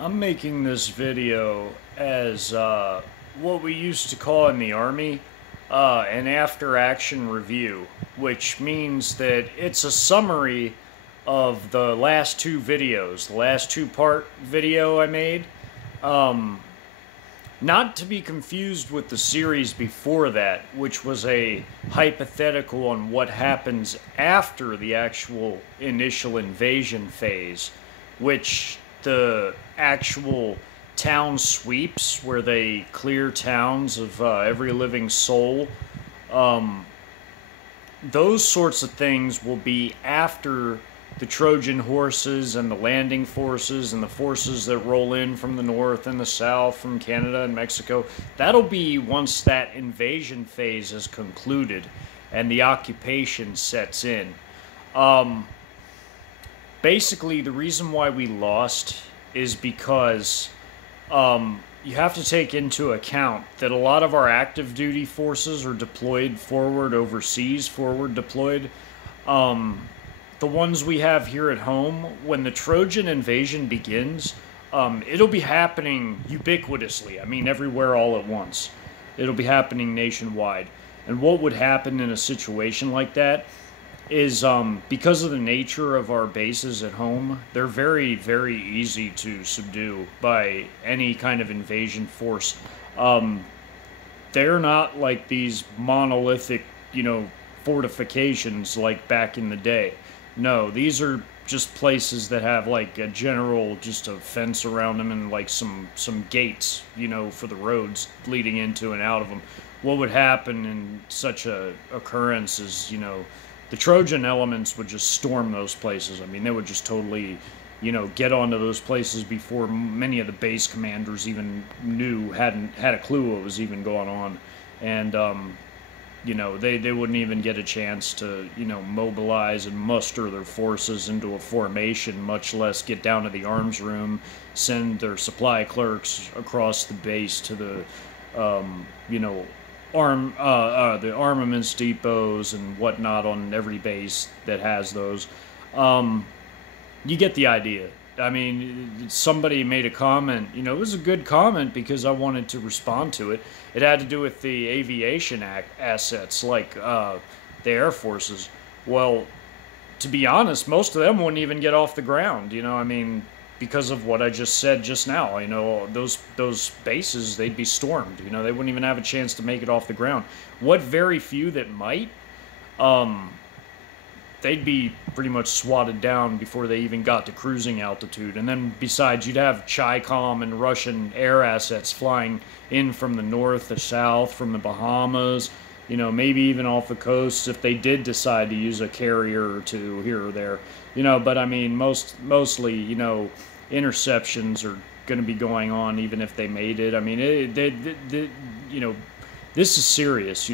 I'm making this video as what we used to call in the Army an after action review, which means that it's a summary of the last two videos, the last two-part video I made. Um, Not to be confused with the series before that, which was a hypothetical on what happens after the actual initial invasion phase, which the actual town sweeps, where they clear towns of every living soul. Um, those sorts of things will be after the Trojan horses and the landing forces and the forces that roll in from the north and the south, from Canada and Mexico. That'll be once that invasion phase is concluded and the occupation sets in. Um, Basically, the reason why we lost is because you have to take into account that a lot of our active duty forces are deployed forward overseas, forward deployed. The ones we have here at home, when the Trojan invasion begins, it'll be happening ubiquitously. I mean, everywhere all at once. It'll be happening nationwide. And what would happen in a situation like that is because of the nature of our bases at home, they're very, very easy to subdue by any kind of invasion force. Um, they're not like these monolithic, fortifications like back in the day. No, these are just places that have like a general, just a fence around them and like some gates, for the roads leading into and out of them. What would happen in such a occurrence is, the Trojan elements would just storm those places. I mean, they would just totally, get onto those places before many of the base commanders even hadn't had a clue what was even going on. And, they wouldn't even get a chance to, mobilize and muster their forces into a formation, much less get down to the arms room, send their supply clerks across the base to the, the armaments depots and whatnot on every base that has those. You get the idea. I mean, somebody made a comment. It was a good comment because I wanted to respond to it. It had to do with the aviation assets, like the Air Forces. Well, to be honest, most of them wouldn't even get off the ground. I mean, because of what I just said just now. Those bases, they'd be stormed. They wouldn't even have a chance to make it off the ground. What very few that might, they'd be pretty much swatted down before they even got to cruising altitude. And then besides, you'd have chicom and Russian air assets flying in from the north, the south, from the Bahamas, maybe even off the coast if they did decide to use a carrier or two here or there. But I mean, mostly, interceptions are going to be going on even if they made it. I mean, this is serious.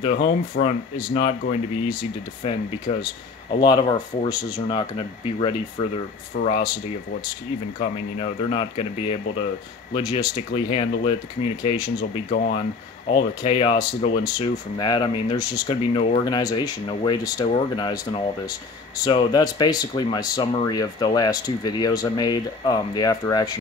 The home front is not going to be easy to defend because a lot of our forces are not going to be ready for the ferocity of what's even coming. They're not going to be able to logistically handle it. The communications will be gone. All the chaos that'll ensue from that. I mean, there's just going to be no organization, no way to stay organized in all this. So that's basically my summary of the last two videos I made, the after action